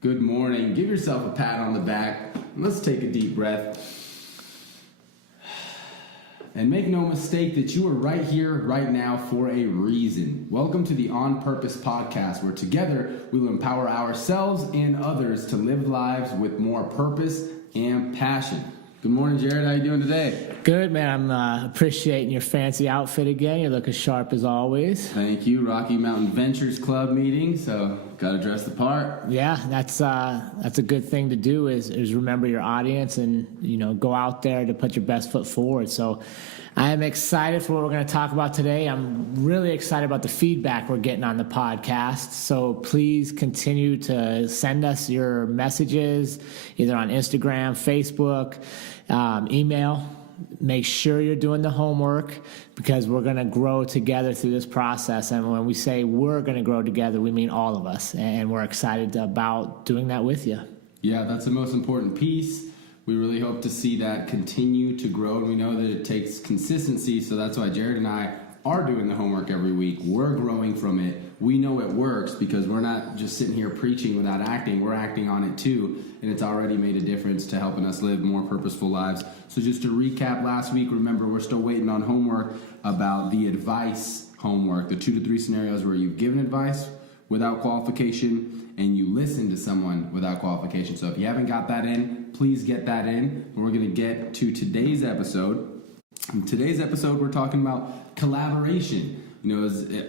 Good morning. Give yourself a pat on the back. And let's take a deep breath. And make no mistake that you are right here, right now, for a reason. Welcome to the On Purpose podcast, where together we will empower ourselves and others to live lives with more purpose and passion. Good morning, Jared. How you doing today? Good, man. I'm appreciating your fancy outfit again. You're looking sharp as always. Thank you. Rocky Mountain Ventures Club meeting, so got to dress the part. Yeah, that's a good thing to do is remember your audience and, go out there to put your best foot forward. So I am excited for what we're going to talk about today. I'm really excited about the feedback we're getting on the podcast. So please continue to send us your messages, either on Instagram, Facebook, email. Make sure you're doing the homework because we're going to grow together through this process. And when we say we're going to grow together, we mean all of us. And we're excited about doing that with you. Yeah, that's the most important piece. We really hope to see that continue to grow. And we know that it takes consistency. So that's why Jared and I are doing the homework every week. We're growing from it. We know it works because we're not just sitting here preaching without acting. We're acting on it too. And it's already made a difference to helping us live more purposeful lives. So just to recap last week, remember, we're still waiting on homework about the advice homework, the 2 to 3 scenarios where you've given advice without qualification and you listen to someone without qualification. So if you haven't got that in, please get that in. And we're going to get to today's episode. In today's episode, we're talking about collaboration.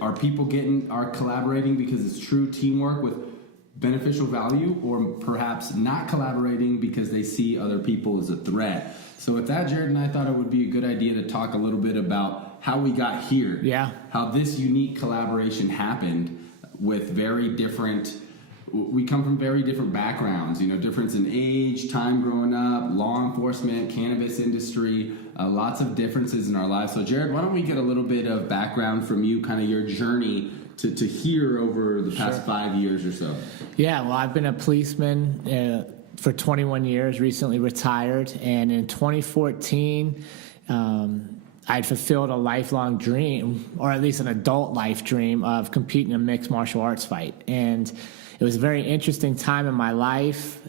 Are people are collaborating because it's true teamwork with beneficial value, or perhaps not collaborating because they see other people as a threat? So with that, Jared and I thought it would be a good idea to talk a little bit about how we got here. Yeah. How this unique collaboration happened with we come from very different backgrounds, difference in age, time growing up, law enforcement, cannabis industry, lots of differences in our lives. So Jared, why don't we get a little bit of background from you, kind of your journey to here over the past 5 years or so? Yeah, well, I've been a policeman for 21 years, recently retired. And in 2014, I'd fulfilled a lifelong dream, or at least an adult life dream, of competing in a mixed martial arts fight. And it was a very interesting time in my life.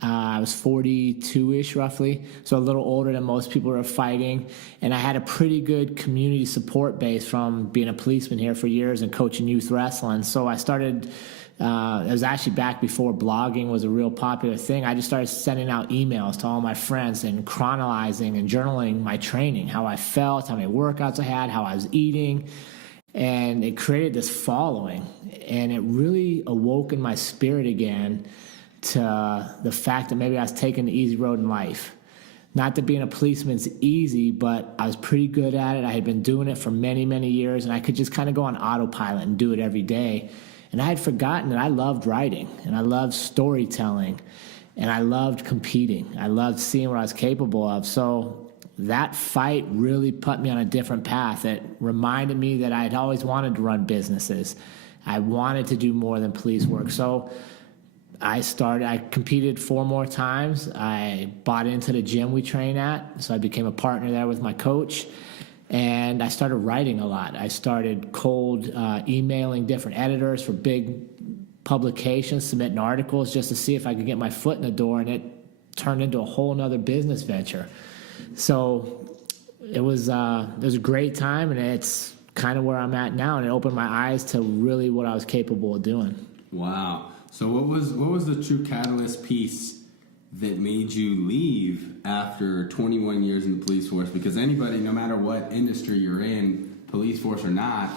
I was 42-ish roughly, so a little older than most people who are fighting. And I had a pretty good community support base from being a policeman here for years and coaching youth wrestling. So I started, it was actually back before blogging was a real popular thing. I just started sending out emails to all my friends and chronicling and journaling my training, how I felt, how many workouts I had, how I was eating. And it created this following, and it really awoke in my spirit again to the fact that maybe I was taking the easy road in life. Not that being a policeman's easy, but I was pretty good at it. I had been doing it for many, many years, and I could just kind of go on autopilot and do it every day. And I had forgotten that I loved writing, and I loved storytelling, and I loved competing. I loved seeing what I was capable of. So that fight really put me on a different path. It reminded me that I had always wanted to run businesses. I wanted to do more than police work. So I competed 4 more times. I bought into the gym we train at, so I became a partner there with my coach. And I started writing a lot. I started cold emailing different editors for big publications, submitting articles just to see if I could get my foot in the door, and it turned into a whole nother business venture. So it was a great time, and it's kind of where I'm at now, and it opened my eyes to really what I was capable of doing. Wow. So what was the true catalyst piece that made you leave after 21 years in the police force? Because anybody, no matter what industry you're in, police force or not,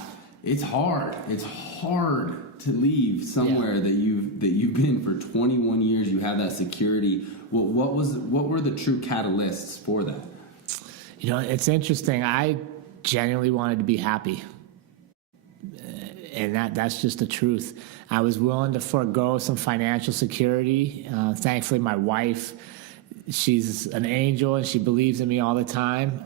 it's hard. It's hard to leave somewhere that you've been for 21 years. You have that security. What were the true catalysts for that? It's interesting. I genuinely wanted to be happy. And that's just the truth. I was willing to forego some financial security. Thankfully, my wife, she's an angel, and she believes in me all the time,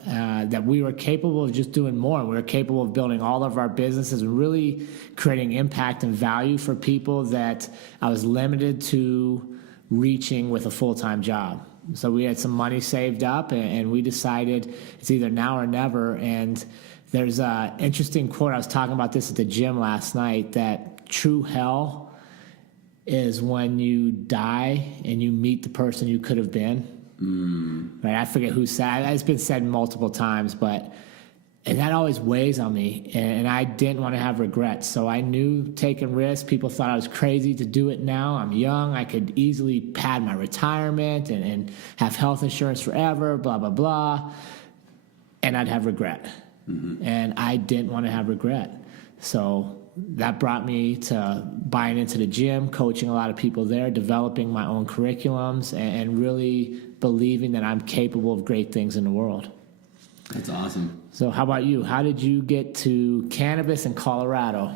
that we were capable of just doing more. We were capable of building all of our businesses and really creating impact and value for people that I was limited to reaching with a full-time job. So we had some money saved up, and we decided it's either now or never. And there's an interesting quote. I was talking about this at the gym last night, that true hell is when you die and you meet the person you could have been. Right? I forget who said it. It's been said multiple times, and that always weighs on me. And I didn't want to have regrets. So I knew taking risks. People thought I was crazy to do it now. I'm young. I could easily pad my retirement and have health insurance forever, blah, blah, blah. And I'd have regret. And I didn't want to have regret. So that brought me to buying into the gym, coaching a lot of people there, developing my own curriculums, and really believing that I'm capable of great things in the world. That's awesome. So how about you? How did you get to cannabis in Colorado?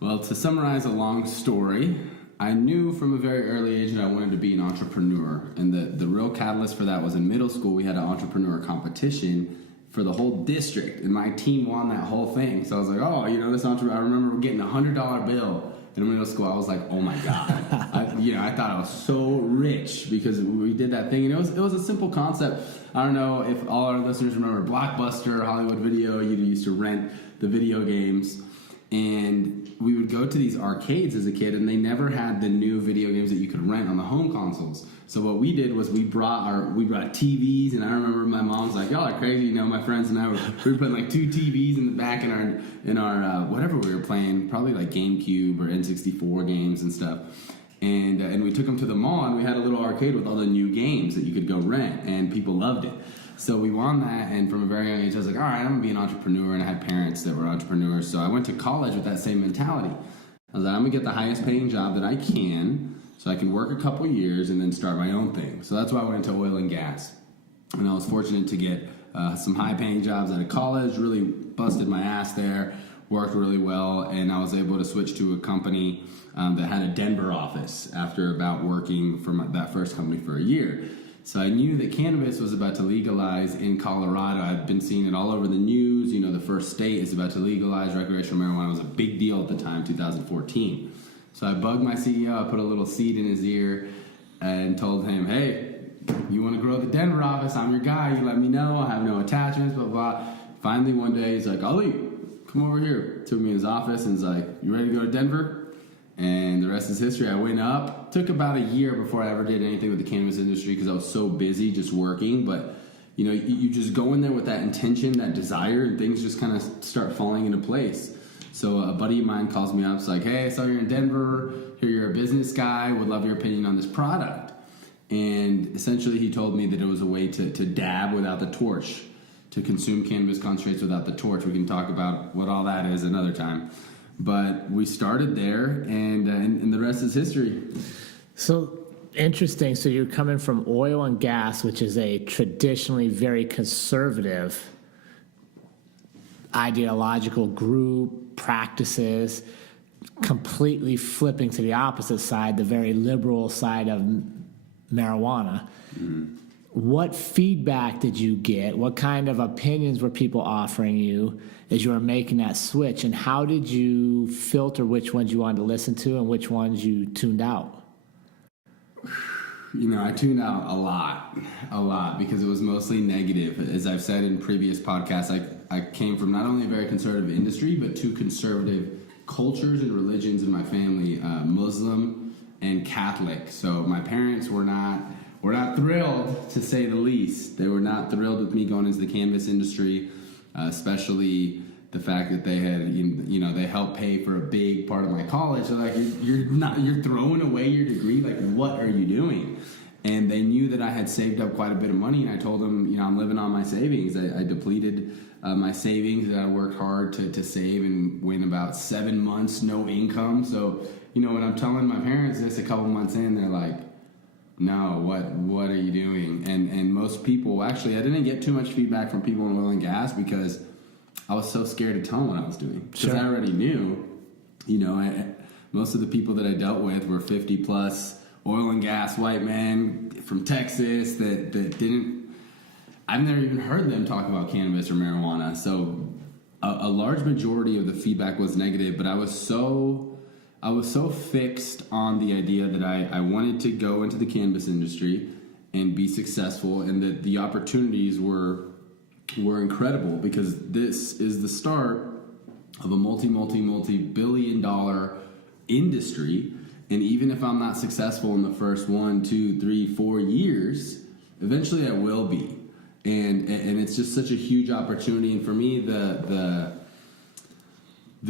Well, to summarize a long story, I knew from a very early age that I wanted to be an entrepreneur. And the real catalyst for that was in middle school, we had an entrepreneur competition for the whole district, and my team won that whole thing. So I was like, oh, this entrepreneur, I remember getting a $100 bill in middle school. I was like, oh my God. I thought I was so rich because we did that thing. And it was a simple concept. I don't know if all our listeners remember Blockbuster, Hollywood Video. You used to rent the video games. And we would go to these arcades as a kid, and they never had the new video games that you could rent on the home consoles. So what we did was we brought TVs, and I remember my mom's like, "Y'all are crazy," my friends and I we were putting like 2 TVs in the back in our whatever we were playing, probably like GameCube or N64 games and stuff. And we took them to the mall, and we had a little arcade with all the new games that you could go rent, and people loved it. So we won that, and from a very young age, I was like, all right, I'm going to be an entrepreneur, and I had parents that were entrepreneurs, so I went to college with that same mentality. I was like, I'm going to get the highest paying job that I can, so I can work a couple years and then start my own thing. So that's why I went into oil and gas. And I was fortunate to get some high paying jobs out of college, really busted my ass there, worked really well, and I was able to switch to a company that had a Denver office after about working for that first company for a year. So I knew that cannabis was about to legalize in Colorado. I'd been seeing it all over the news. The first state is about to legalize recreational marijuana. It was a big deal at the time, 2014. So I bugged my CEO. I put a little seed in his ear and told him, hey, you want to grow the Denver office? I'm your guy. You let me know. I have no attachments, blah, blah. Finally, one day, he's like, Ali, come over here. Took me in his office and he's like, you ready to go to Denver? And the rest is history. I went up. Took about a year before I ever did anything with the cannabis industry because I was so busy just working. But, you just go in there with that intention, that desire, and things just kind of start falling into place. So a buddy of mine calls me up. It's like, hey, I saw you're in Denver. Here you're a business guy. Would love your opinion on this product. And essentially he told me that it was a way to dab without the torch, to consume cannabis concentrates without the torch. We can talk about what all that is another time. But we started there, and the rest is history. So interesting. So you're coming from oil and gas, which is a traditionally very conservative ideological group, practices, completely flipping to the opposite side, the very liberal side of marijuana. Mm-hmm. What feedback did you get? What kind of opinions were people offering you as you were making that switch? And how did you filter which ones you wanted to listen to and which ones you tuned out? I tuned out a lot because it was mostly negative. As I've said in previous podcasts, I came from not only a very conservative industry, but 2 conservative cultures and religions in my family, Muslim and Catholic. So my parents were not thrilled, to say the least. They were not thrilled with me going into the cannabis industry, especially the fact that they had, they helped pay for a big part of my college. So like, you're throwing away your degree. Like, what are you doing? And they knew that I had saved up quite a bit of money, and I told them, I'm living on my savings. I depleted my savings, and I worked hard to save, and went about 7 months, no income. So, when I'm telling my parents this a couple months in, they're like, no, what are you doing? And most people, actually, I didn't get too much feedback from people in oil and gas because I was so scared to tell them what I was doing. Because I already knew, most of the people that I dealt with were 50 plus oil and gas white men from Texas that didn't, I've never even heard them talk about cannabis or marijuana. So a large majority of the feedback was negative, but I was so fixed on the idea that I wanted to go into the cannabis industry and be successful, and that the opportunities were incredible, because this is the start of a multi-billion dollar industry. And even if I'm not successful in the first 1, 2, 3, 4 years, eventually I will be. And it's just such a huge opportunity. And for me, the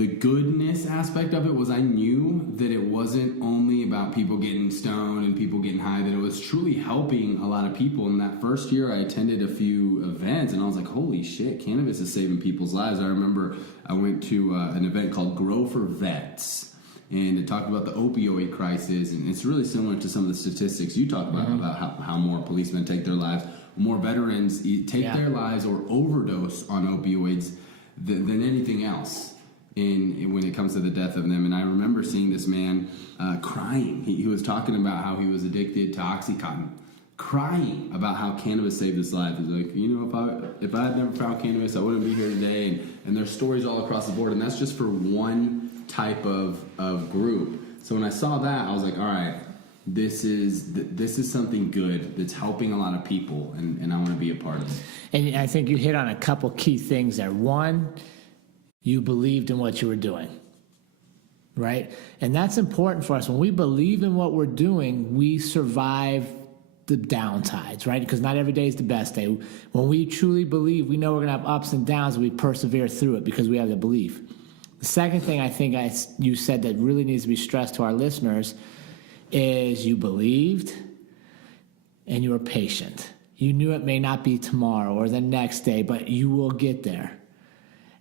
goodness aspect of it was I knew that it wasn't only about people getting stoned and people getting high, that it was truly helping a lot of people. In that first year, I attended a few events, and I was like, holy shit, cannabis is saving people's lives. I remember I went to an event called Grow for Vets, and it talked about the opioid crisis, and it's really similar to some of the statistics you talk about, about how more policemen take their lives, more veterans take their lives or overdose on opioids than anything else. When it comes to the death of them. And I remember seeing this man crying. He was talking about how he was addicted to OxyContin, crying about how cannabis saved his life. He's like, you know, if I had never found cannabis, I wouldn't be here today. And there's stories all across the board, and that's just for one type of group. So when I saw that, I was like, all right, this is something good that's helping a lot of people, and I want to be a part of it. And I think you hit on a couple key things there. One, you believed in what you were doing, right? And that's important for us. When we believe in what we're doing, we survive the downtides, right? Because not every day is the best day. When we truly believe, we know we're going to have ups and downs, and we persevere through it because we have the belief. The second thing I think you said that really needs to be stressed to our listeners is you believed and you were patient. You knew it may not be tomorrow or the next day, but you will get there.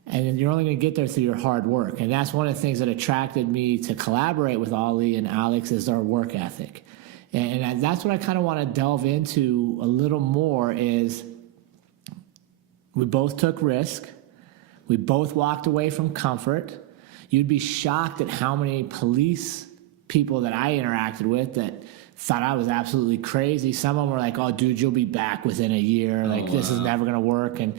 And you're only going to get there through your hard work. And that's one of the things that attracted me to collaborate with Ollie and Alex is our work ethic. And that's what I kind of want to delve into a little more is we both took risk. We both walked away from comfort. You'd be shocked at how many police people that I interacted with that thought I was absolutely crazy. Some of them were like, oh, dude, you'll be back within a year. Like, this is never going to work. And,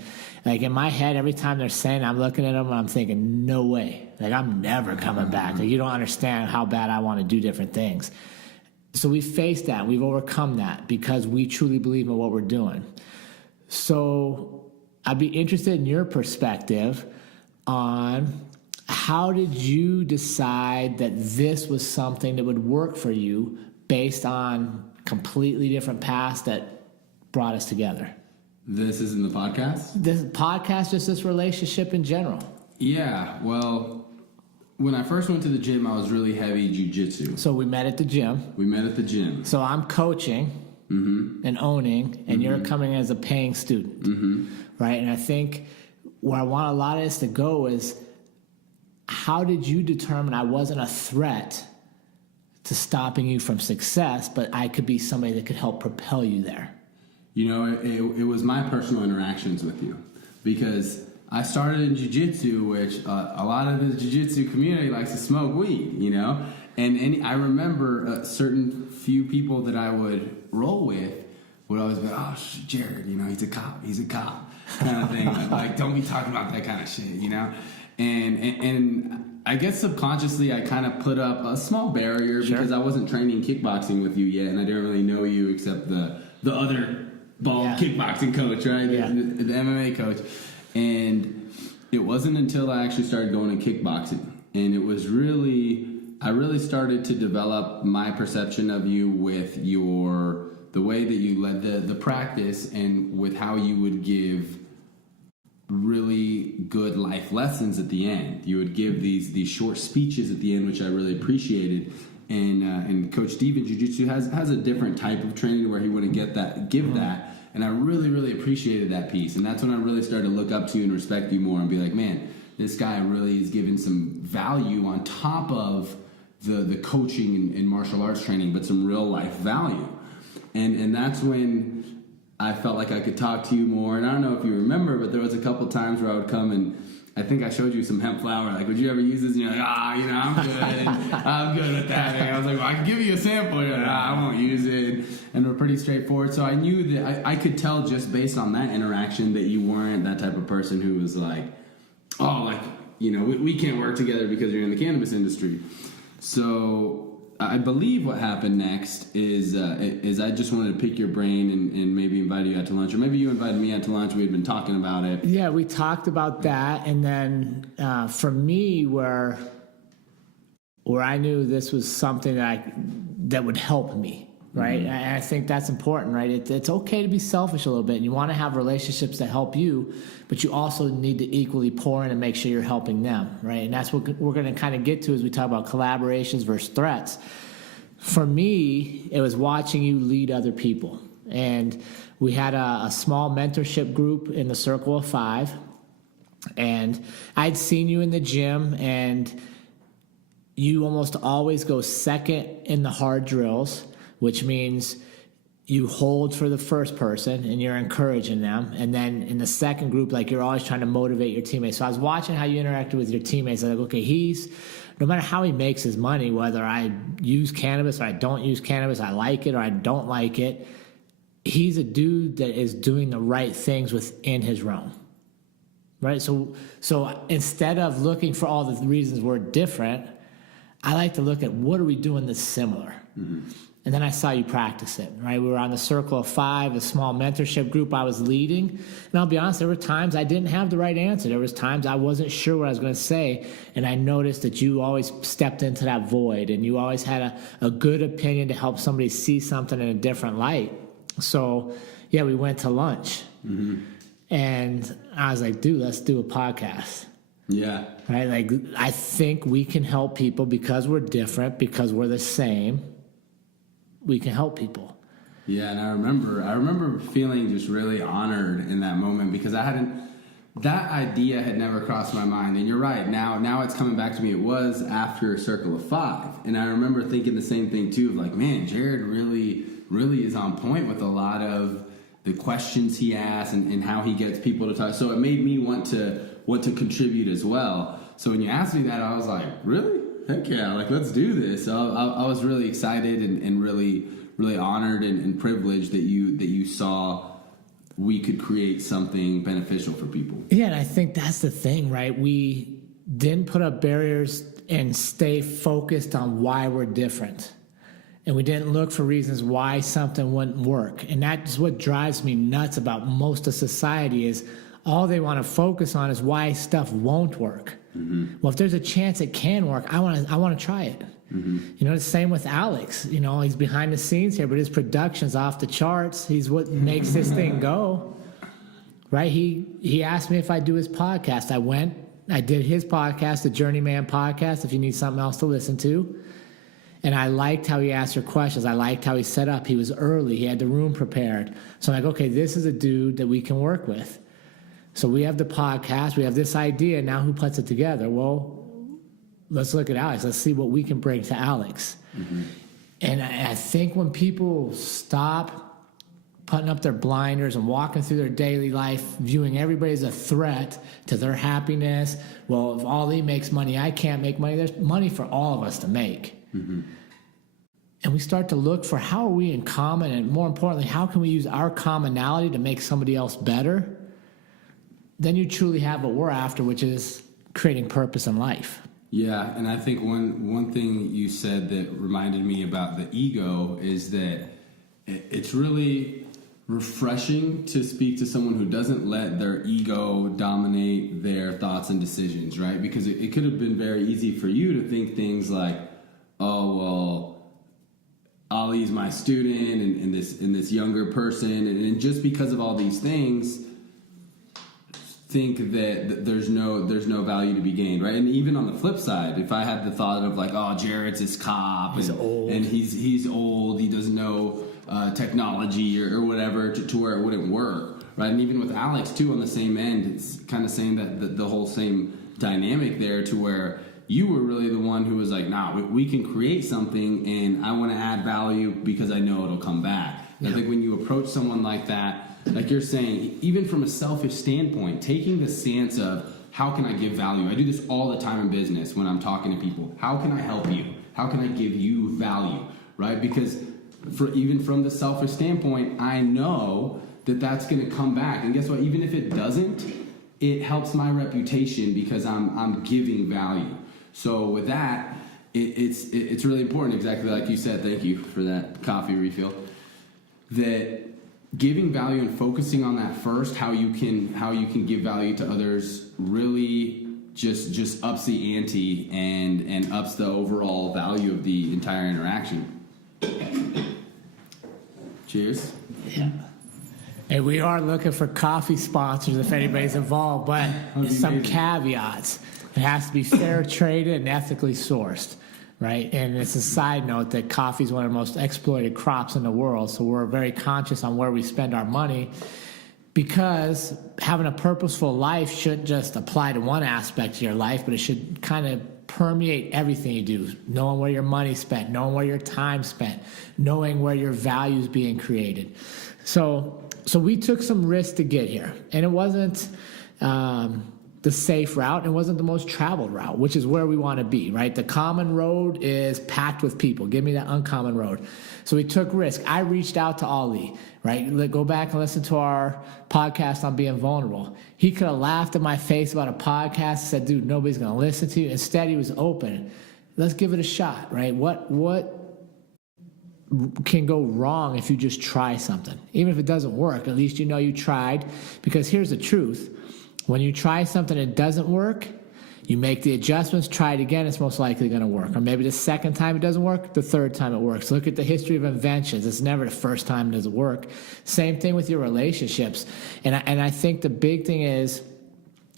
like, in my head, every time they're saying it, I'm looking at them and I'm thinking, no way. Like, I'm never coming back. Like, you don't understand how bad I want to do different things. So we faced that. We've overcome that because we truly believe in what we're doing. So I'd be interested in your perspective on how did you decide that this was something that would work for you based on completely different paths that brought us together? This isn't the podcast? This podcast, just this relationship in general. Yeah, well, when I first went to the gym, I was really heavy jiu-jitsu. So we met at the gym. So I'm coaching and owning, and you're coming as a paying student, right? And I think where I want a lot of this to go is, how did you determine I wasn't a threat to stopping you from success, but I could be somebody that could help propel you there? You know, it was my personal interactions with you, because I started in jiu-jitsu, which a lot of the jiu-jitsu community likes to smoke weed, you know? And I remember certain few people that I would roll with would always be, oh, Jared, you know, he's a cop, kind of thing. Like, don't be talking about that kind of shit, you know? And I guess subconsciously I kind of put up a small barrier because I wasn't training kickboxing with you yet, and I didn't really know you except the other bald kickboxing coach, right? The MMA coach. And it wasn't until I actually started going to kickboxing, and it was I really started to develop my perception of you with the way that you led the practice, and with how you would give really good life lessons at the end. You would give these short speeches at the end, which I really appreciated. And Coach Steve in Jiu-Jitsu has a different type of training where he wouldn't give that. And I really, really appreciated that piece. And that's when I really started to look up to you and respect you more and be like, man, this guy really is giving some value on top of the coaching and martial arts training, but some real life value. And that's when I felt like I could talk to you more. And I don't know if you remember, but there was a couple times where I would come and I think I showed you some hemp flower. Like, would you ever use this? And you're like, I'm good. I'm good with that. And I was like, well, I can give you a sample. You're like, I won't use it. And we're pretty straightforward. So I knew that I could tell just based on that interaction that you weren't that type of person who was like, oh, like, you know, we can't work together because you're in the cannabis industry. So I believe what happened next is I just wanted to pick your brain and maybe invite you out to lunch, or maybe you invited me out to lunch. We had been talking about it. Yeah, we talked about that, and then for me, where where I knew this was something that would help me, right? Mm-hmm. And I think that's important, right? It's okay to be selfish a little bit, and you want to have relationships that help you, but you also need to equally pour in and make sure you're helping them, right? And that's what we're going to kind of get to as we talk about collaborations versus threats. For me, it was watching you lead other people. And we had a small mentorship group in the Circle of Five, and I'd seen you in the gym, and you almost always go second in the hard drills, which means you hold for the first person and you're encouraging them. And then in the second group, like, you're always trying to motivate your teammates. So I was watching how you interacted with your teammates. I was like, okay, no matter how he makes his money, whether I use cannabis or I don't use cannabis, I like it or I don't like it, he's a dude that is doing the right things within his realm. Right? So instead of looking for all the reasons we're different, I like to look at what are we doing that's similar. Mm-hmm. And then I saw you practice it, right? We were on the Circle of Five, a small mentorship group I was leading. And I'll be honest, there were times I didn't have the right answer. There was times I wasn't sure what I was going to say. And I noticed that you always stepped into that void, and you always had a good opinion to help somebody see something in a different light. So, yeah, we went to lunch. Mm-hmm. And I was like, dude, let's do a podcast. Yeah. Right? Like, I think we can help people because we're different, because we're the same. We can help people. Yeah, and I remember feeling just really honored in that moment, because that idea had never crossed my mind. And you're right, now it's coming back to me. It was after Circle of Five. And I remember thinking the same thing too, of like, man, Jared really is on point with a lot of the questions he asks and how he gets people to talk. So it made me want to contribute as well. So when you asked me that, I was like, really? Heck yeah, like, let's do this. So I was really excited and really honored and privileged that you saw we could create something beneficial for people. Yeah, and I think that's the thing, right? We didn't put up barriers and stay focused on why we're different. And we didn't look for reasons why something wouldn't work. And that's what drives me nuts about most of society, is all they want to focus on is why stuff won't work. Mm-hmm. Well, if there's a chance it can work, I want to try it. Mm-hmm. You know, the same with Alex. You know, he's behind the scenes here, but his production's off the charts. He's what makes this thing go. Right? He asked me if I'd do his podcast. I did his podcast, the Journeyman podcast, if you need something else to listen to. And I liked how he asked her questions. I liked how he set up. He was early. He had the room prepared. So I'm like, okay, this is a dude that we can work with. So we have the podcast. We have this idea. Now who puts it together? Well, let's look at Alex. Let's see what we can bring to Alex. Mm-hmm. And I think when people stop putting up their blinders and walking through their daily life, viewing everybody as a threat to their happiness, well, if Ali makes money, I can't make money. There's money for all of us to make. Mm-hmm. And we start to look for how are we in common, and more importantly, how can we use our commonality to make somebody else better? Then you truly have what we're after, which is creating purpose in life. Yeah, and I think one thing you said that reminded me about the ego is that it's really refreshing to speak to someone who doesn't let their ego dominate their thoughts and decisions, right? Because it could have been very easy for you to think things like, oh, well, Ali's my student and this younger person, and just because of all these things, think that there's no value to be gained, right? And even on the flip side, if I had the thought of like, oh, Jared's this cop, he's old, and he's old, he doesn't know technology or whatever to where it wouldn't work, right? And even with Alex too, on the same end, it's kind of saying that the whole same dynamic there, to where you were really the one who was like, nah, we can create something, and I want to add value because I know it'll come back. Yeah. I think when you approach someone like that, like you're saying, even from a selfish standpoint, taking the stance of how can I give value? I do this all the time in business when I'm talking to people. How can I help you? How can I give you value, right? Because even from the selfish standpoint, I know that that's going to come back. And guess what? Even if it doesn't, it helps my reputation because I'm giving value. So with that, it's really important, exactly like you said. Thank you for that coffee refill. That giving value and focusing on that first, how you can give value to others, really just ups the ante and ups the overall value of the entire interaction. Cheers. Yeah. And we are looking for coffee sponsors if anybody's involved, but some caveats. It has to be fair traded and ethically sourced, right? And it's a side note that coffee is one of the most exploited crops in the world, so we're very conscious on where we spend our money, because having a purposeful life shouldn't just apply to one aspect of your life, but it should kind of permeate everything you do, knowing where your money's spent, knowing where your time's spent, knowing where your value's being created. So we took some risks to get here, and it wasn't the safe route, and it wasn't the most traveled route, which is where we want to be, right? The common road is packed with people. Give me that uncommon road. So we took risk. I reached out to Ali, right? Go back and listen to our podcast on being vulnerable. He could have laughed in my face about a podcast and said, dude, nobody's going to listen to you. Instead, he was open. Let's give it a shot, right? What can go wrong if you just try something? Even if it doesn't work, at least you know you tried. Because here's the truth. When you try something and it doesn't work, you make the adjustments, try it again, it's most likely going to work. Or maybe the second time it doesn't work, the third time it works. Look at the history of inventions. It's never the first time it doesn't work. Same thing with your relationships. And I think the big thing is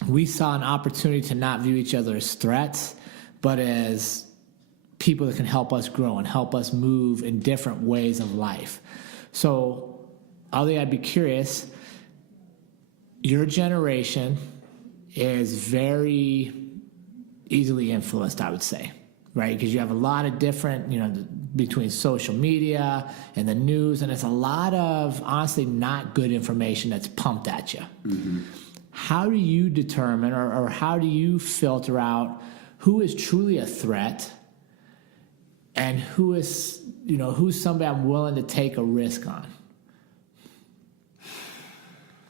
we saw an opportunity to not view each other as threats, but as people that can help us grow and help us move in different ways of life. So, Ali, I'd be curious, your generation is very easily influenced, I would say, right? Because you have a lot of different, between social media and the news, and it's a lot of, honestly, not good information that's pumped at you. Mm-hmm. How do you determine or how do you filter out who is truly a threat and who's somebody I'm willing to take a risk on?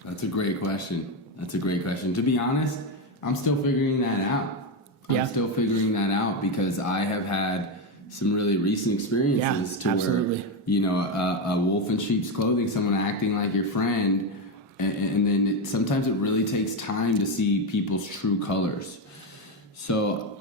That's a great question. To be honest, I'm still figuring that out. I'm still figuring that out because I have had some really recent experiences to absolutely. Where, a wolf in sheep's clothing, someone acting like your friend, and then sometimes it really takes time to see people's true colors. So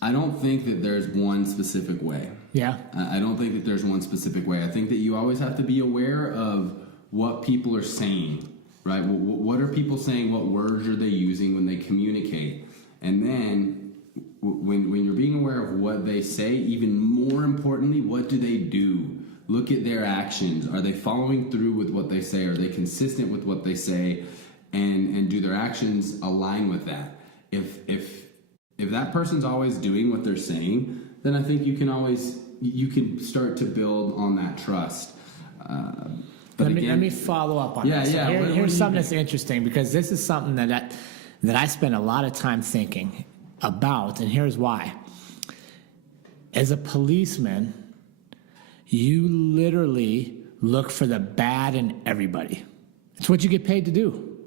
I don't think that there's one specific way. Yeah. I don't think that there's one specific way. I think that you always have to be aware of what people are saying, right? What are people saying? What words are they using when they communicate? And then when you're being aware of what they say, even more importantly, what do they do? Look at their actions. Are they following through with what they say? Are they consistent with what they say? And do their actions align with that? If that person's always doing what they're saying, then I think you can start to build on that trust. Let me follow up on that. So here's something that's interesting, because this is something that I spend a lot of time thinking about, and here's why. As a policeman, you literally look for the bad in everybody. It's what you get paid to do,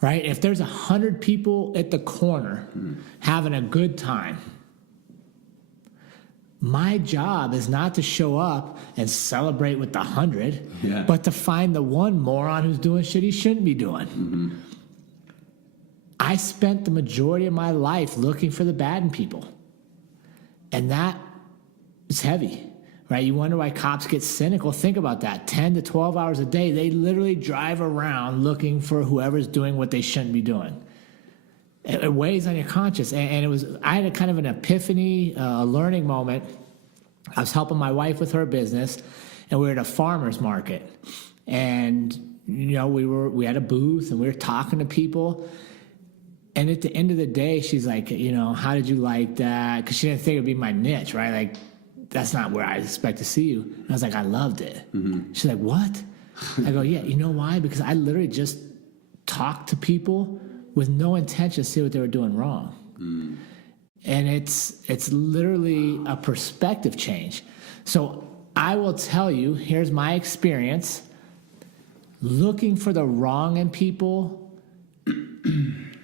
right? If there's 100 people at the corner having a good time, my job is not to show up and celebrate with the 100, but to find the one moron who's doing shit he shouldn't be doing. Mm-hmm. I spent the majority of my life looking for the bad in people. And that is heavy, right? You wonder why cops get cynical. Think about that. 10 to 12 hours a day, they literally drive around looking for whoever's doing what they shouldn't be doing. It weighs on your conscience. And I had a kind of an epiphany, a learning moment. I was helping my wife with her business, and we were at a farmer's market. And, we had a booth, and we were talking to people. And at the end of the day, she's like, how did you like that? Because she didn't think it would be my niche, right? Like, that's not where I expect to see you. And I was like, I loved it. Mm-hmm. She's like, what? I go, yeah, you know why? Because I literally just talked to people with no intention to see what they were doing wrong. Mm. And it's literally a perspective change. So I will tell you, here's my experience. Looking for the wrong in people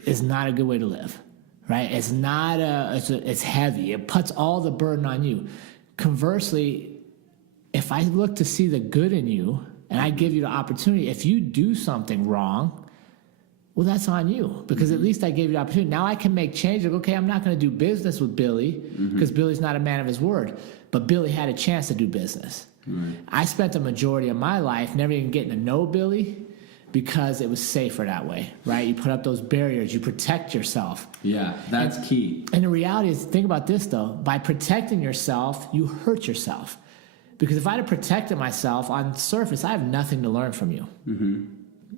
is not a good way to live, right? It's not it's heavy. It puts all the burden on you. Conversely, if I look to see the good in you and I give you the opportunity, if you do something wrong, Well, that's on you, because at least I gave you the opportunity. Now I can make change. Like, okay, I'm not going to do business with Billy because Billy's not a man of his word. But Billy had a chance to do business. Right. I spent the majority of my life never even getting to know Billy because it was safer that way, right? You put up those barriers. You protect yourself. Yeah, that's key. And the reality is, think about this, though. By protecting yourself, you hurt yourself. Because if I'd have protected myself on the surface, I have nothing to learn from you. Mm-hmm.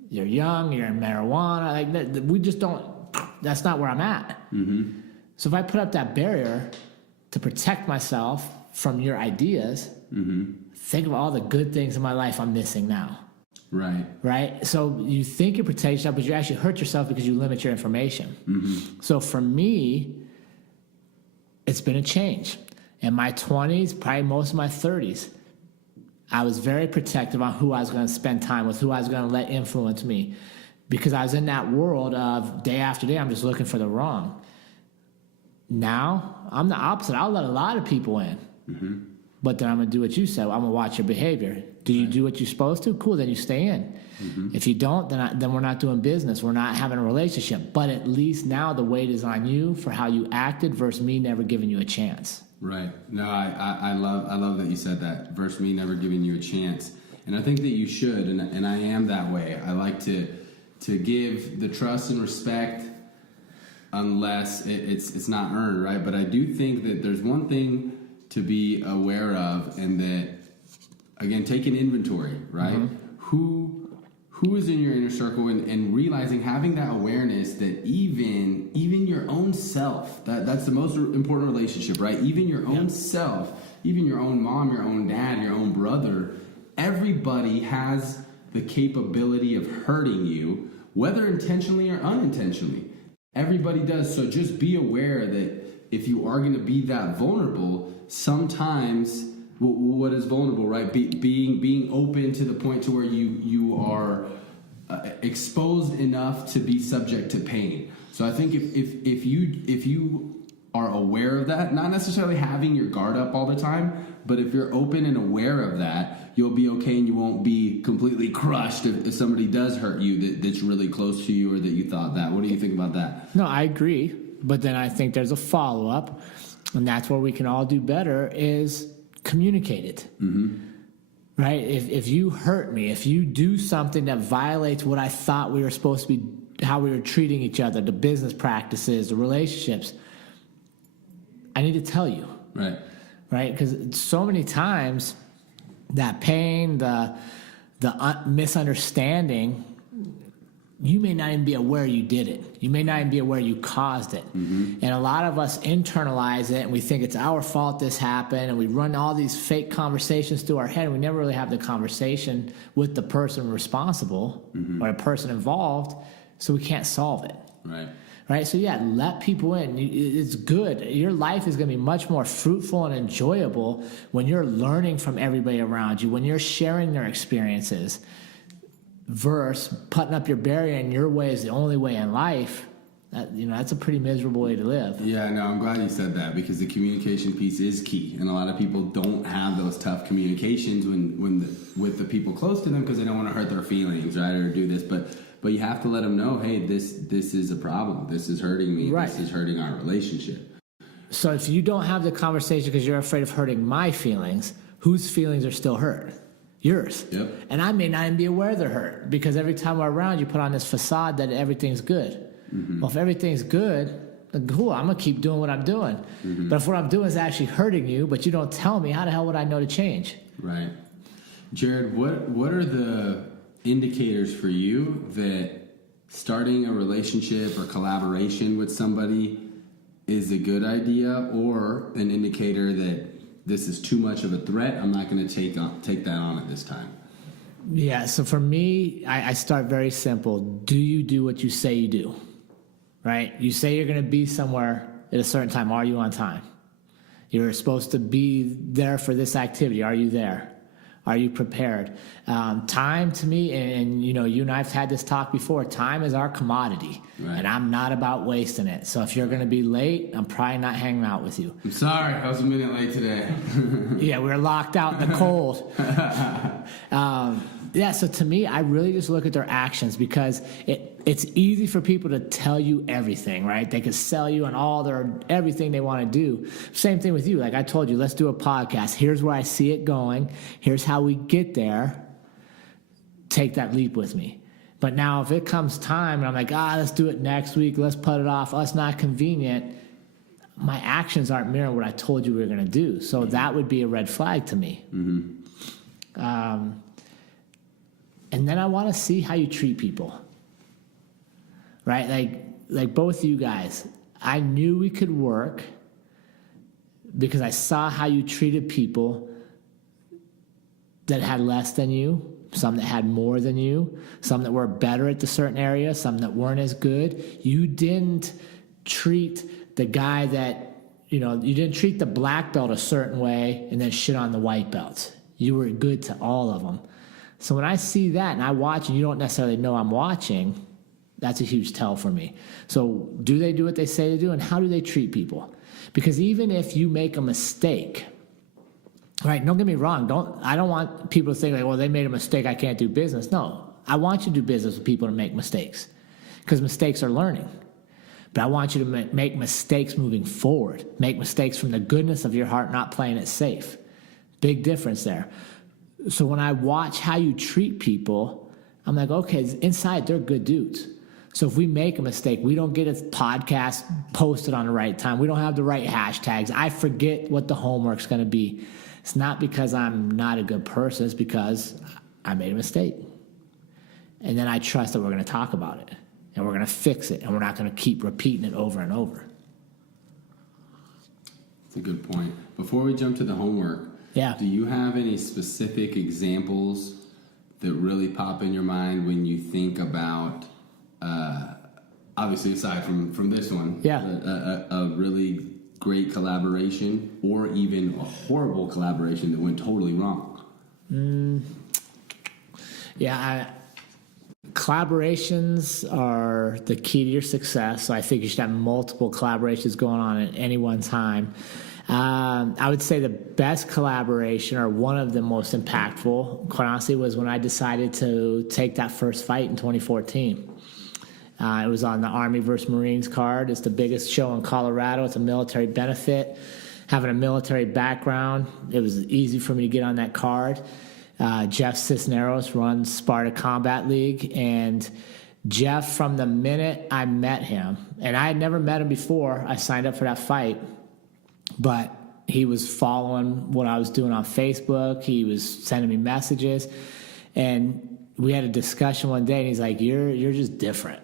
You're young, you're in marijuana. Like, we just don't, that's not where I'm at. Mm-hmm. So if I put up that barrier to protect myself from your ideas, think of all the good things in my life I'm missing now. Right. Right? So you think you protect yourself, but you actually hurt yourself because you limit your information. Mm-hmm. So for me, it's been a change. In my 20s, probably most of my 30s, I was very protective on who I was going to spend time with, who I was going to let influence me, because I was in that world of day after day, I'm just looking for the wrong. Now, I'm the opposite. I'll let a lot of people in, but then I'm going to do what you said. I'm going to watch your behavior. Do you do what you're supposed to? Cool, then you stay in. If you don't, then we're not doing business. We're not having a relationship. But at least now the weight is on you for how you acted versus me never giving you a chance. Right. No, I love that you said that. Versus me never giving you a chance. And I think that you should, and I am that way. I like to give the trust and respect unless it's not earned, right? But I do think that there's one thing to be aware of, and that, again, take an inventory, right? Who is in your inner circle, and realizing, having that awareness that even your own self, that's the most important relationship, right? Even your own self, even your own mom, your own dad, your own brother, everybody has the capability of hurting you, whether intentionally or unintentionally. Everybody does. So just be aware that if you are going to be that vulnerable, sometimes what is vulnerable, right? Being open to the point to where you are exposed enough to be subject to pain. So I think if you are aware of that, not necessarily having your guard up all the time, but if you're open and aware of that, you'll be okay, and you won't be completely crushed if somebody does hurt you that's really close to you, or that you thought that. What do you think about that? No, I agree. But then I think there's a follow-up, and that's where we can all do better, is communicate it. Right? If you hurt me, if you do something that violates what I thought we were supposed to be, how we were treating each other, the business practices, the relationships, I need to tell you. Right. Right? Because so many times that pain, the misunderstanding, you may not even be aware you did it. You may not even be aware you caused it. And a lot of us internalize it, and we think it's our fault this happened, and we run all these fake conversations through our head, and we never really have the conversation with the person responsible or the person involved, so we can't solve it. Right? So yeah, let people in. It's good. Your life is going to be much more fruitful and enjoyable when you're learning from everybody around you, when you're sharing their experiences, versus putting up your barrier and your way is the only way in life. That's a pretty miserable way to live. Yeah, no, I'm glad you said that, because the communication piece is key, and a lot of people don't have those tough communications with the people close to them, because they don't want to hurt their feelings, right, or do this. But you have to let them know, hey, this is a problem. This is hurting me. Right. This is hurting our relationship. So if you don't have the conversation because you're afraid of hurting my feelings, whose feelings are still hurt? Yours. Yep. And I may not even be aware they're hurt, because every time we're around, you put on this facade that everything's good. Well, if everything's good, then cool, I'm going to keep doing what I'm doing. But if what I'm doing is actually hurting you, but you don't tell me, how the hell would I know to change? Right. Jared, what are the indicators for you that starting a relationship or collaboration with somebody is a good idea, or an indicator that this is too much of a threat, I'm not going to take that on at this time? Yeah, so for me, I start very simple. Do you do what you say you do? Right? You say you're going to be somewhere at a certain time. Are you on time? You're supposed to be there for this activity. Are you there? Are you prepared? Time, to me, and you and I have had this talk before, time is our commodity. Right. And I'm not about wasting it. So if you're going to be late, I'm probably not hanging out with you. I'm sorry, I was a minute late today. Yeah, we were locked out in the cold. Yeah, so to me, I really just look at their actions because it's easy for people to tell you everything, right? They can sell you on everything they want to do. Same thing with you. Like I told you, let's do a podcast. Here's where I see it going. Here's how we get there. Take that leap with me. But now if it comes time and I'm like, let's do it next week. Let's put it off. Us not convenient. My actions aren't mirroring what I told you we were going to do. So that would be a red flag to me. Mm-hmm. And then I want to see how you treat people, right? Like both you guys, I knew we could work because I saw how you treated people that had less than you, some that had more than you, some that were better at the certain area, some that weren't as good. You didn't treat the guy that, you didn't treat the black belt a certain way and then shit on the white belts. You were good to all of them. So when I see that and I watch and you don't necessarily know I'm watching, that's a huge tell for me. So do they do what they say to do, and how do they treat people? Because even if you make a mistake, right, don't get me wrong, I don't want people to think like, well, they made a mistake, I can't do business. No, I want you to do business with people to make mistakes because mistakes are learning. But I want you to make mistakes moving forward, make mistakes from the goodness of your heart, not playing it safe. Big difference there. So when I watch how you treat people, I'm like, okay, inside they're good dudes. So if we make a mistake, we don't get a podcast posted on the right time, we don't have the right hashtags, I forget what the homework's going to be. It's not because I'm not a good person, it's because I made a mistake. And then I trust that we're going to talk about it, and we're going to fix it, and we're not going to keep repeating it over and over. That's a good point. Before we jump to the homework, do you have any specific examples that really pop in your mind when you think about, obviously aside from this one, a really great collaboration or even a horrible collaboration that went totally wrong? Collaborations are the key to your success. So I think you should have multiple collaborations going on at any one time. I would say the best collaboration, or one of the most impactful, quite honestly, was when I decided to take that first fight in 2014. It was on the Army versus Marines card. It's the biggest show in Colorado. It's a military benefit. Having a military background, it was easy for me to get on that card. Jeff Cisneros runs Sparta Combat League, and Jeff, from the minute I met him, and I had never met him before I signed up for that fight, but he was following what I was doing on Facebook. He was sending me messages, and we had a discussion one day, and he's like, you're just different.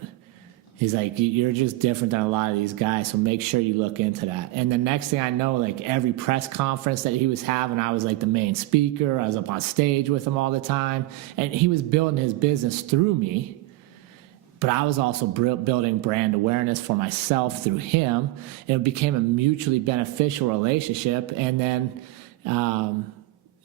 He's like, you're just different than a lot of these guys, so make sure you look into that. And the next thing I know, like every press conference that he was having, I was like the main speaker. I was up on stage with him all the time, and he was building his business through me. But I was also building brand awareness for myself through him, and it became a mutually beneficial relationship. And then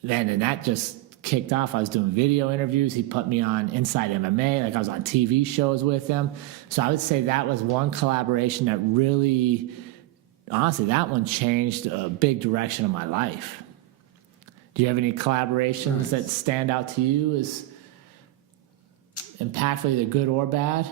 that just kicked off. I was doing video interviews. He put me on Inside MMA, like I was on TV shows with him. So I would say that was one collaboration that really, honestly, that one changed a big direction of my life. Do you have any collaborations that stand out to you as impactful, either good or bad?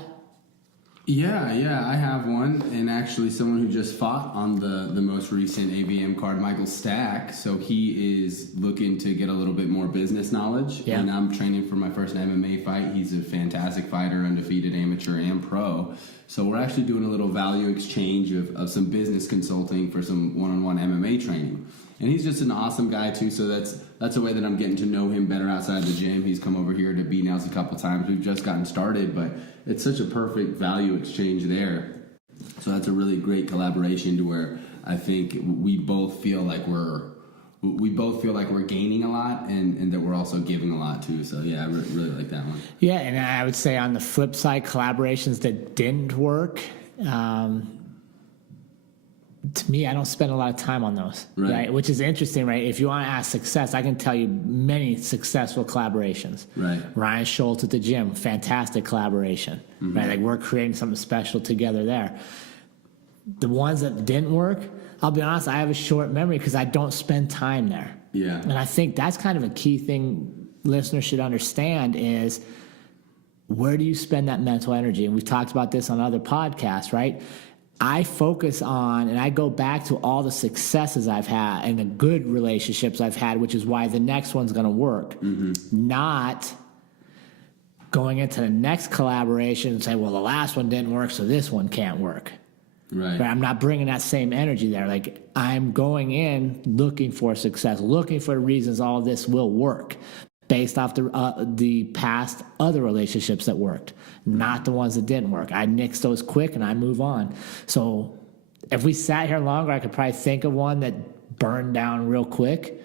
Yeah, I have one, and actually someone who just fought on the most recent AVM card, Michael Stack. So he is looking to get a little bit more business knowledge, and I'm training for my first MMA fight. He's a fantastic fighter, undefeated amateur and pro. So we're actually doing a little value exchange of some business consulting for some one-on-one MMA training. And he's just an awesome guy too, so that's a way that I'm getting to know him better outside the gym. He's come over here to B-Nails a couple times. We've just gotten started, but it's such a perfect value exchange there. So that's a really great collaboration to where I think we both feel like we're gaining a lot, and that we're also giving a lot too. So yeah, I really like that one. Yeah, and I would say on the flip side, collaborations that didn't work, to me, I don't spend a lot of time on those, right? Which is interesting, right? If you want to ask success, I can tell you many successful collaborations. Right. Ryan Schultz at the gym, fantastic collaboration, right? Like we're creating something special together there. The ones that didn't work, I'll be honest, I have a short memory because I don't spend time there. Yeah. And I think that's kind of a key thing listeners should understand is, where do you spend that mental energy? And we've talked about this on other podcasts, right? I focus on, and I go back to all the successes I've had and the good relationships I've had, which is why the next one's going to work. Not going into the next collaboration and say, well, the last one didn't work, so this one can't work. Right. But I'm not bringing that same energy there. Like, I'm going in looking for success, looking for reasons all of this will work based off the past other relationships that worked, not the ones that didn't work. I nix those quick and I move on. So if we sat here longer, I could probably think of one that burned down real quick,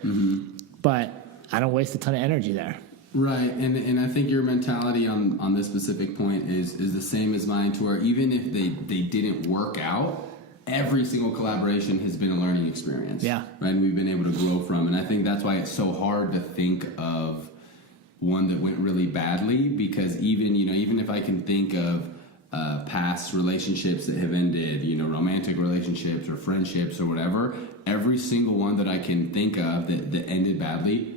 but I don't waste a ton of energy there. Right, and I think your mentality on this specific point is the same as mine, to where even if they didn't work out, every single collaboration has been a learning experience. Yeah. Right, and we've been able to grow from, and I think that's why it's so hard to think of one that went really badly, because even if I can think of past relationships that have ended, romantic relationships or friendships or whatever, every single one that I can think of that ended badly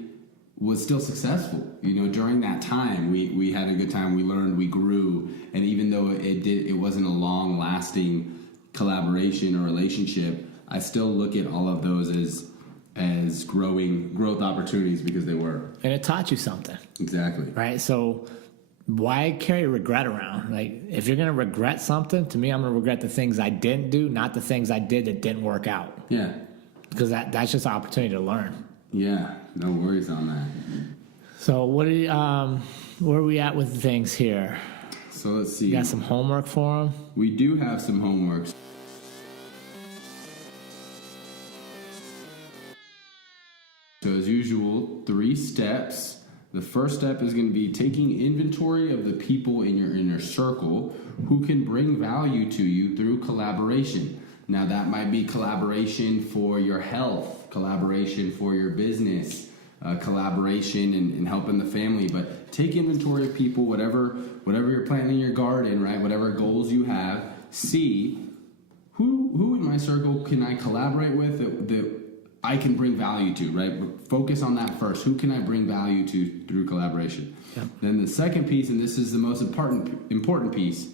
was still successful. During that time, we had a good time, we learned, we grew, and even though it wasn't a long-lasting collaboration or relationship, I still look at all of those as growth opportunities, because they were. And it taught you something. Exactly. Right? So why carry regret around? Like, if you're going to regret something, to me, I'm going to regret the things I didn't do, not the things I did that didn't work out. Yeah. Because that's just an opportunity to learn. Yeah, no worries on that. So where are we at with things here? So let's see. You got some homework for them? We do have some homework. So as usual, 3 steps. The first step is going to be taking inventory of the people in your inner circle who can bring value to you through collaboration. Now that might be collaboration for your health, collaboration for your business, collaboration in helping the family. But take inventory of people, whatever you're planting in your garden, right? Whatever goals you have, see who in my circle can I collaborate with that I can bring value to, right? Focus on that first. Who can I bring value to through collaboration? Yep. Then the second piece, and this is the most important piece,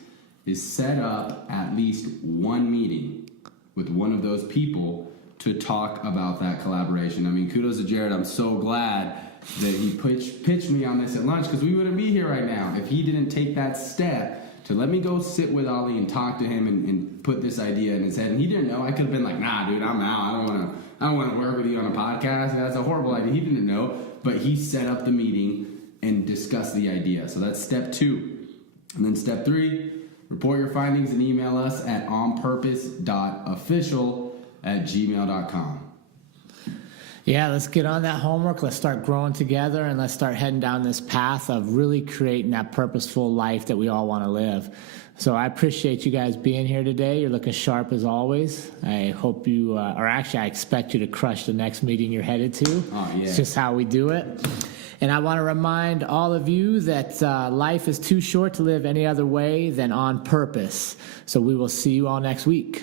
is set up at least one meeting with one of those people to talk about that collaboration. I mean, kudos to Jared. I'm so glad that he pitched me on this at lunch, because we wouldn't be here right now if he didn't take that step to let me go sit with Ollie and talk to him and put this idea in his head. And he didn't know. I could have been like, nah, dude, I'm out. I don't want to work with you on a podcast. That's a horrible idea. He didn't know, but he set up the meeting and discussed the idea. So that's step 2. And then step 3, report your findings and email us at onpurpose.official@gmail.com. Yeah, let's get on that homework. Let's start growing together, and let's start heading down this path of really creating that purposeful life that we all want to live. So I appreciate you guys being here today. You're looking sharp as always. I hope you, I expect you to crush the next meeting you're headed to. Oh, yeah. It's just how we do it. And I want to remind all of you that life is too short to live any other way than on purpose. So we will see you all next week.